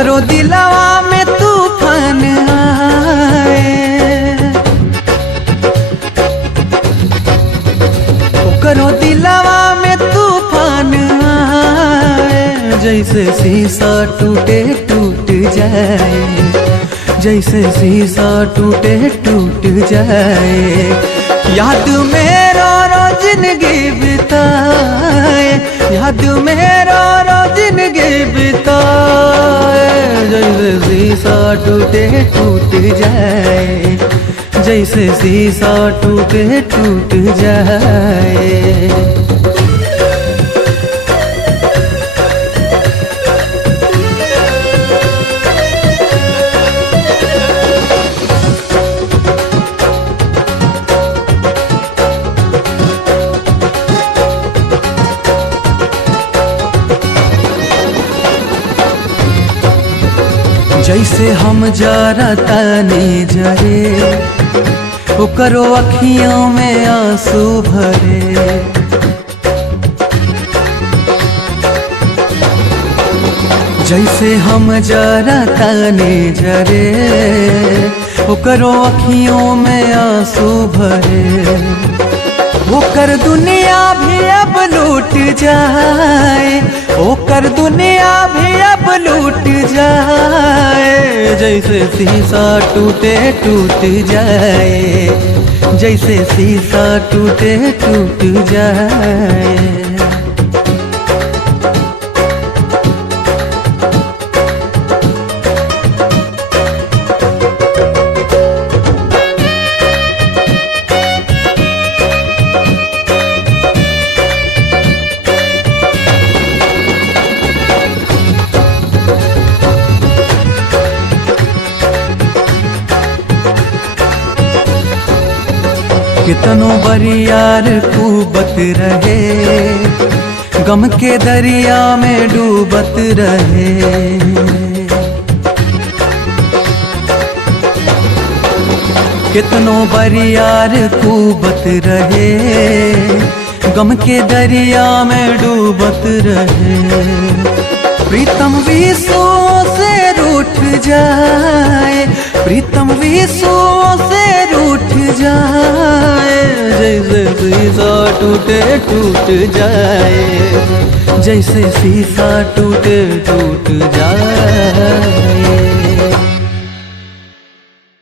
ओकरो दिलवा में तूफान आए, ओकरो दिलवा में तूफान आए। जैसे शीशा टूटे टूट जाए, जैसे शीशा टूटे टूट जाए। याद मेरो रो जिंदगी बिताए, याद मेरो रो जिंदगी बिताए। जैसे शीशा टूटे टूट जाए, जैसे शीशा टूटे टूट जाए। जैसे हम जरा तानी जरे, ओकरो अखियों में आंसू भरे। जैसे हम जरा तानी जरे, ओकरो अखियों में आंसू भरे। ओकर दुनिया भी अब लूट जाए, ओकर दुनिया भी अब लूट जाए। जैसे शीशा टूटे टूट जाए, जैसे शीशा टूटे टूट जाए। कितनो बरियार खूबत रहे, गम के दरिया में डूबत रहे। कितनो बरियार खूबत रहे, गम के दरिया में डूबत रहे। प्रीतम विश्वों से रूठ जाए, प्रीतम विश्वों से रूठ जाए। जैसे शीशा टूटे टूट जाए, जैसे शीशा टूटे टूट जाए।